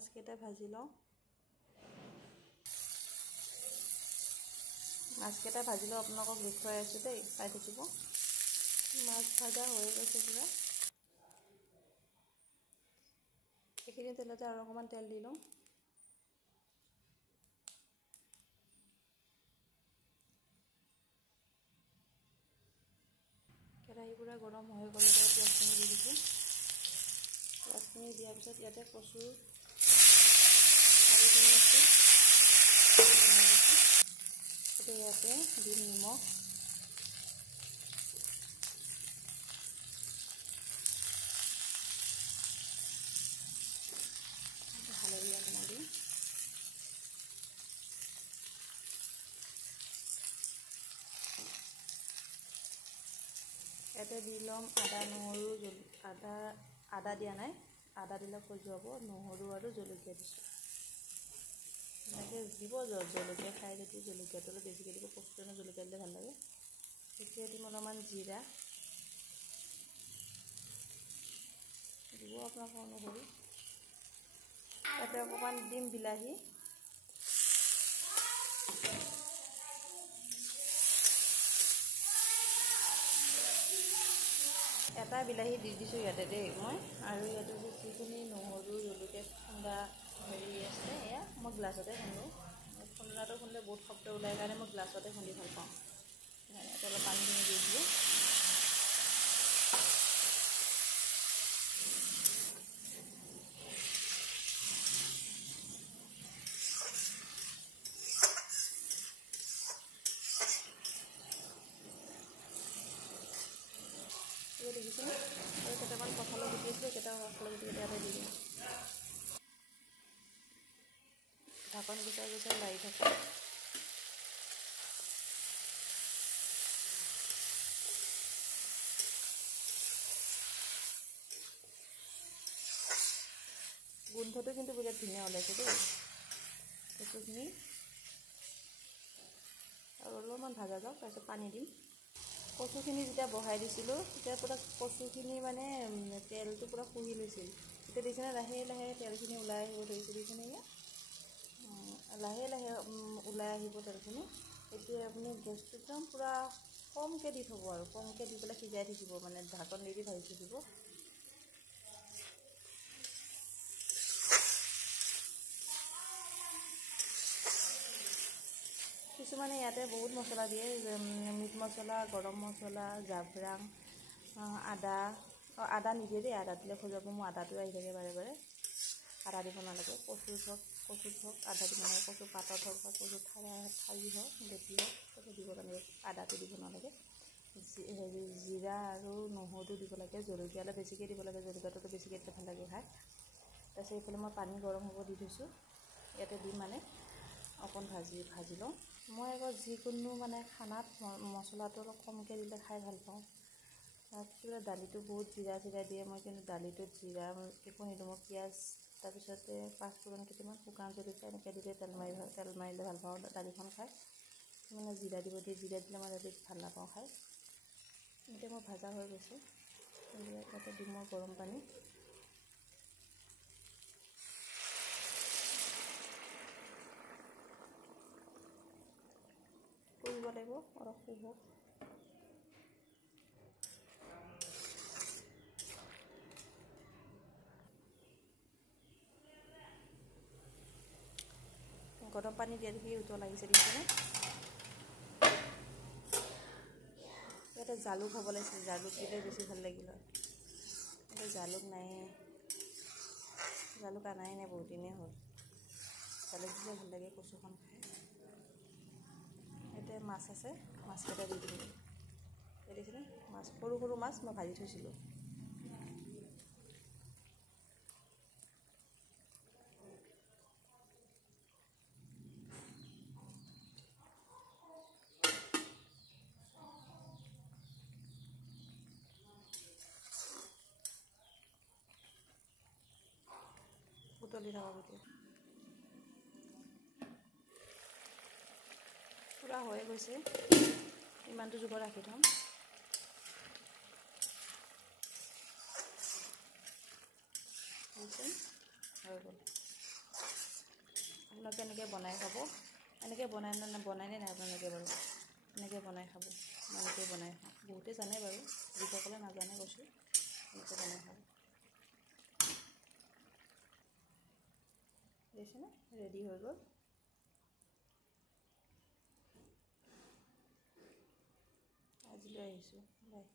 মাছকেইটা ভাজি লওঁ মাছকেইটা ভাজিলেও আপোনালোকক দেখুৱাই আছোঁ দেই চাই থাকিব মাছ ভাজা হৈ গৈছে পুৰা এইখিনি তেলতে আৰু অকণমান তেল দি লওঁ কেৰাহী পুৰা গৰম হৈ গ'লে পিঁয়াজখিনি দি দিছোঁ পিঁয়াজখিনি দিয়াৰ পিছত ইয়াতে কচু চাৰিখিনি আছে ইয়াতে দিম নিমখ হালধি অকণমান দিম ইয়াতে দি ল'ম আদা নহৰু আদা দিয়া নাই আদা দিলে খজুৱাব নহৰু আৰু জলকীয়া দিছোঁ এনেকৈ দিব জলকীয়া খাই যদি জলকীয়াটো অলপ বেছিকৈ দিব কচুটো জলকীয়া দিলে ভাল লাগে এতিয়া দিম অলপমান জিৰা দিব আপোনালোকৰ অনুসৰি তাতে অকণমান দিম বিলাহী এটা বিলাহী দি দিছোঁ ইয়াতে দেই মই আৰু ইয়াতে যিখিনি নহৰু জলকীয়া খুন্দা হেৰি আছে এয়া মই গ্লাছতে খুন্দোঁ খুন্দাটো খুন্দে বহুত শব্দ ওলাই কাৰণে মই গ্লাছতে খুন্দি ভাল পাওঁ ইয়াতে অলপ পানীখিনি দি দিলোঁ দেখিছেনে আৰু কেইটামান কঁঠালৰ গুটি আছিলে কেইটামান কঁঠালৰ গুটি ইয়াতে দি দিম ঢাকন গুচাই গুচাই লাৰি থাকোঁ গোন্ধটো কিন্তু বিৰাট ধুনীয়া ওলাইছে দেই কচুখিনি আৰু অলপমান ভাজা যাওক তাৰপিছত পানী দিম কচুখিনি যেতিয়া বহাই দিছিলোঁ তেতিয়া পুৰা কচুখিনি মানে তেলটো পুৰা শুহি লৈছিল এতিয়া দেখিছেনে লাহে লাহে তেলখিনি ওলাই আহিব ধৰিছে দেখিছেনে লাহে লাহে ওলাই আহিব তেলখিনি এতিয়া আপুনি গেছটো একদম পুৰা কমকৈ দি থ'ব আৰু কমকৈ দি পেলাই সিজাই থাকিব মানে ঢাকন দি ভাজি থাকিব কিছুমানে ইয়াতে বহুত মছলা দিয়ে মিট মছলা গৰম মছলা জাব্ৰাং আদা নিদিয়ে দেই আদা দিলে খজুৱাব মোৰ আদাটো আহি থাকে বাৰে বাৰে আদা দিব নালাগে কচুত হওক আদা দিব নালাগে কচু পাতত হওক বা কচু ঠাৰি হওক বেটি হওক তাতে দিব নালাগে আদাটো দিব নালাগে হেৰি জিৰা আৰু নহৰুটো দিব লাগে জলকীয়া অলপ বেছিকৈ দিব লাগে জলকীয়াটো বেছিকৈ দিলে ভাল লাগে খাই তাৰপিছত এইফালে মই পানী গৰম হ'ব দি থৈছোঁ ইয়াতে দি মানে অকণ ভাজি লওঁ মই আকৌ যিকোনো মানে খানাত মছলাটো অলপ কমকৈ দিলে খাই ভাল পাওঁ তাৰপিছত দালিটো বহুত জিৰা দিয়ে মই কিন্তু দালিটোত জিৰা একো নিদিওঁ মই পিঁয়াজ তাৰপিছতে পাঁচফোৰণ কেইটামান শুকান জলকীয়া এনেকৈ দিলে তেল মাৰিলে ভাল পাওঁ দালিখন খাই মানে জিৰা দিব দিয়ে জিৰা দিলে মই দালিত ভাল নাপাওঁ খাই এতিয়া মই ভাজা হৈ গৈছে ইয়াতে দিম মই গৰম পানী কৰিব লাগিব অলপ শুহক গৰম পানী দিয়া দেখি উতল লাগিছে দেখিছেনে ইয়াতে জালুক হ'ব লাগিছিল জালুক দিলে বেছি ভাল লাগিল হয় এতিয়া জালুক নাই জালুক আনাই নাই বহুত দিনেই হ'ল জালুক দিলে ভাল লাগে কচুখন খাই ইয়াতে মাছ আছে মাছকেইটা দি দিম দেখিছেনে মাছ সৰু সৰু মাছ মই ভাজি থৈছিলোঁ উতলি থাকক এতিয়া পুৰা হৈ গৈছে ইমানটো জোখত ৰাখি থ'ম হৈছে হৈ গ'ল আপোনালোকে এনেকৈ বনাই খাব। এনেকৈ বনাই নে নাই আপোনালোকে বাৰু? এনেকৈ বনাই খাব। মই এনেকৈ বনাই খাওঁ। বহুতে জানে বাৰু, যিসকলে নাজানে কৈছোঁ এনেকৈ বনাই খাব। দেখিছেনে? ৰেডি হৈ গ'ল। আজিলৈ আহিছোঁ, বাই।